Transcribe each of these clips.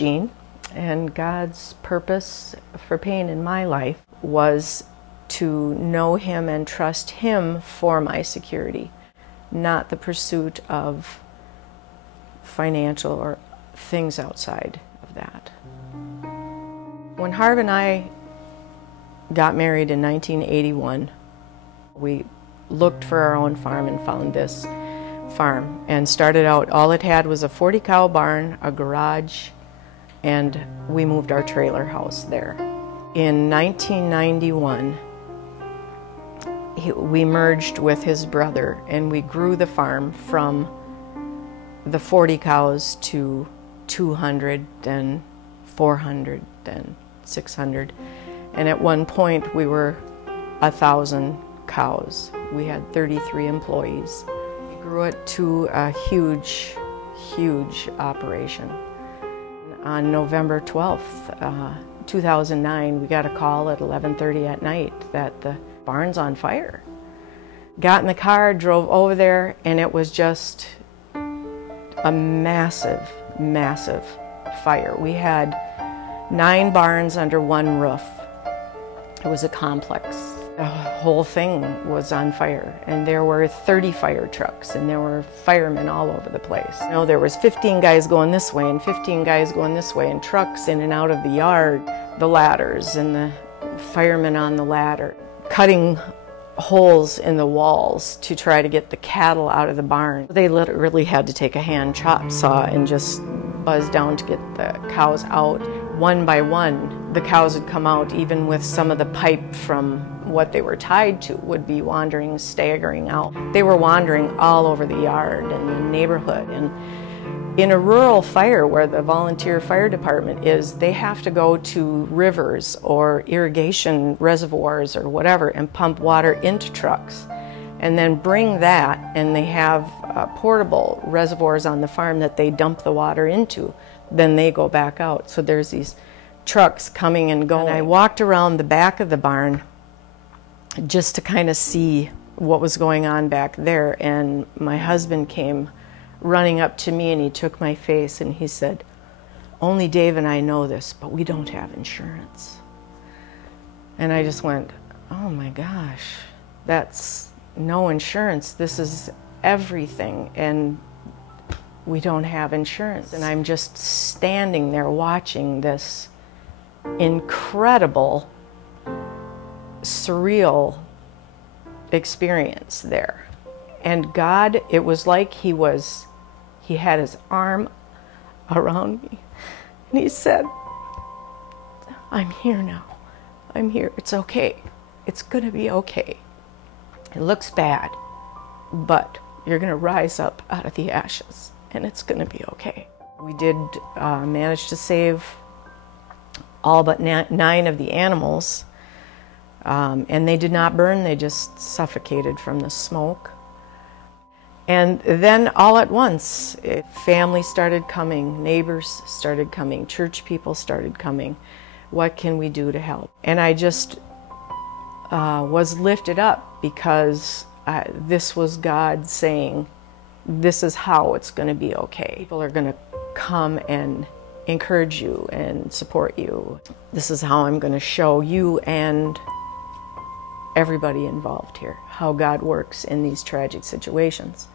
Jean, and God's purpose for pain in my life was to know Him and trust Him for my security, not the pursuit of financial or things outside of that. When Harv and I got married in 1981, we looked for our own farm and found this farm and started out. All it had was a 40-cow barn, a garage, and we moved our trailer house there. In 1991, we merged with his brother and we grew the farm from the 40 cows to 200 and 400 and 600. And at one point we were 1,000 cows. We had 33 employees. We grew it to a huge, huge operation. On November 12th, 2009, we got a call at 11:30 at night that the barn's on fire. Got in the car, drove over there, and it was just a massive, massive fire. We had 9 barns under one roof. It was a complex. The whole thing was on fire, and there were 30 fire trucks, and there were firemen all over the place. You know, there was 15 guys going this way and 15 guys going this way, and trucks in and out of the yard, the ladders, and the firemen on the ladder, cutting holes in the walls to try to get the cattle out of the barn. They literally had to take a hand chop saw and just buzz down to get the cows out. One by one, the cows would come out, even with some of the pipe from what they were tied to would be wandering, staggering out. They were wandering all over the yard and the neighborhood. And in a rural fire where the volunteer fire department is, they have to go to rivers or irrigation reservoirs or whatever and pump water into trucks and then bring that, and they have portable reservoirs on the farm that they dump the water into. Then they go back out. So there's these trucks coming and going. And I walked around the back of the barn just to kind of see what was going on back there, and my husband came running up to me and he took my face and he said, "Only Dave and I know this, but we don't have insurance." And I just went, oh my gosh, that's no insurance. This is everything, and we don't have insurance. And I'm just standing there watching this incredible, surreal experience there. And God, it was like He had His arm around me, and He said, "I'm here now. I'm here. It's okay. It's gonna be okay. It looks bad, but you're gonna rise up out of the ashes, and it's gonna be okay." We did manage to save all but 9 of the animals, and they did not burn. They just suffocated from the smoke. And then all at once, family started coming, neighbors started coming, church people started coming. What can we do to help? And I just was lifted up because this was God saying, this is how it's going to be okay. People are going to come and encourage you and support you. This is how I'm going to show you and everybody involved here how God works in these tragic situations.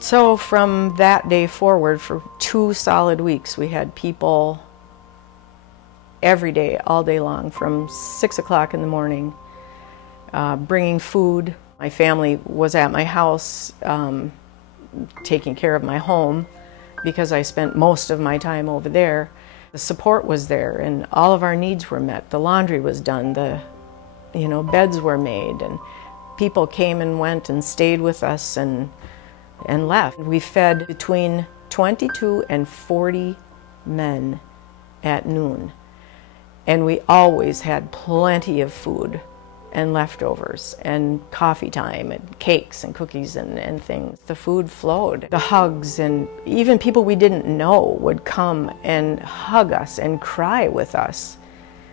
So from that day forward, for 2 solid weeks, we had people every day, all day long, from 6 o'clock in the morning, bringing food. My family was at my house taking care of my home because I spent most of my time over there. The support was there, and all of our needs were met. The laundry was done, the beds were made, and people came and went and stayed with us and left. We fed between 22 and 40 men at noon, and we always had plenty of food and leftovers and coffee time and cakes and cookies and things. The food flowed. The hugs, and even people we didn't know would come and hug us and cry with us.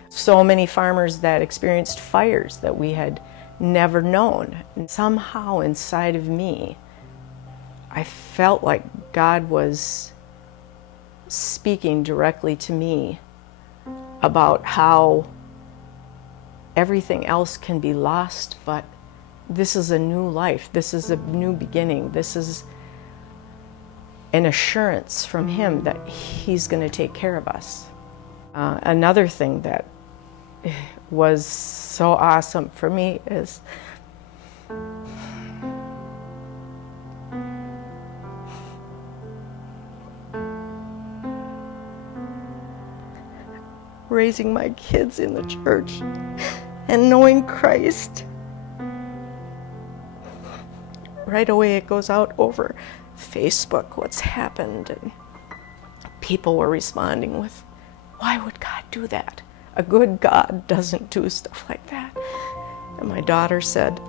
So many farmers that experienced fires that we had never known. And somehow inside of me, I felt like God was speaking directly to me about how everything else can be lost, but this is a new life. This is a new beginning. This is an assurance from Him that He's going to take care of us. Another thing that was so awesome for me is raising my kids in the church and knowing Christ. Right away it goes out over Facebook what's happened, and people were responding with, why would God do that? A good God doesn't do stuff like that. And my daughter said,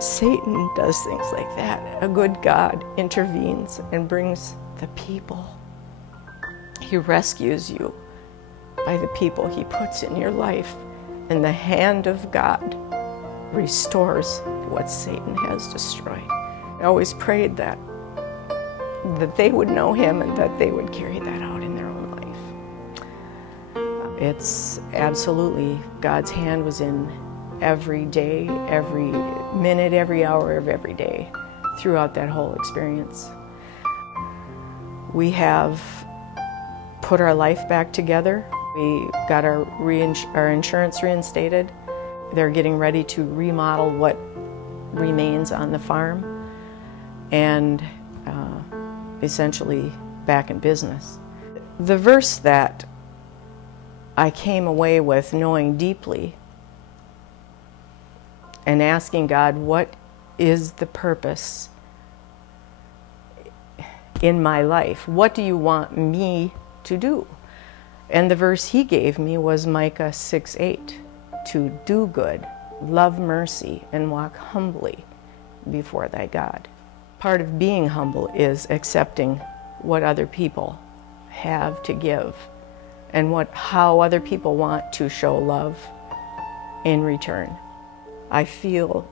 Satan does things like that. A good God intervenes and brings the people. He rescues you by the people He puts in your life, and the hand of God restores what Satan has destroyed. I always prayed that they would know Him and that they would carry that out in their own life. It's absolutely, God's hand was in every day, every minute, every hour of every day throughout that whole experience. We have put our life back together. We got our insurance reinstated. They're getting ready to remodel what remains on the farm and essentially back in business. The verse that I came away with knowing deeply and asking God, what is the purpose in my life? What do you want me to do? And the verse He gave me was Micah 6:8, to do good, love mercy, and walk humbly before thy God. Part of being humble is accepting what other people have to give and how other people want to show love in return. I feel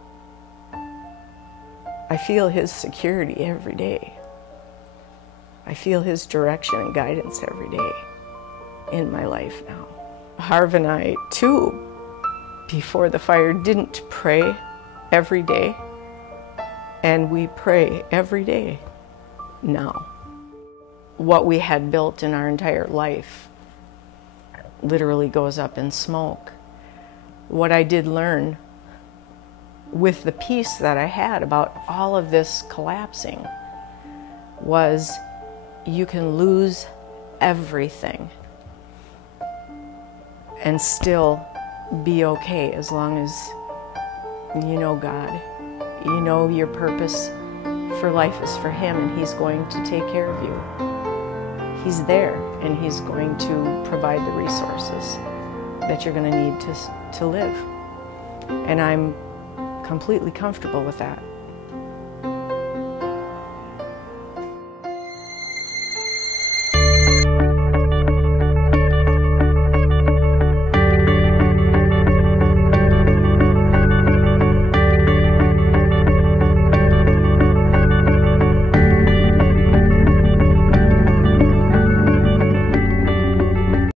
His security every day. I feel His direction and guidance every day in my life now. Harv and I, too, before the fire, didn't pray every day, and we pray every day now. What we had built in our entire life literally goes up in smoke. What I did learn with the peace that I had about all of this collapsing was you can lose everything and still be okay as long as you know God. You know your purpose for life is for Him, and He's going to take care of you. He's there, and He's going to provide the resources that you're going to need to live. And I'm completely comfortable with that.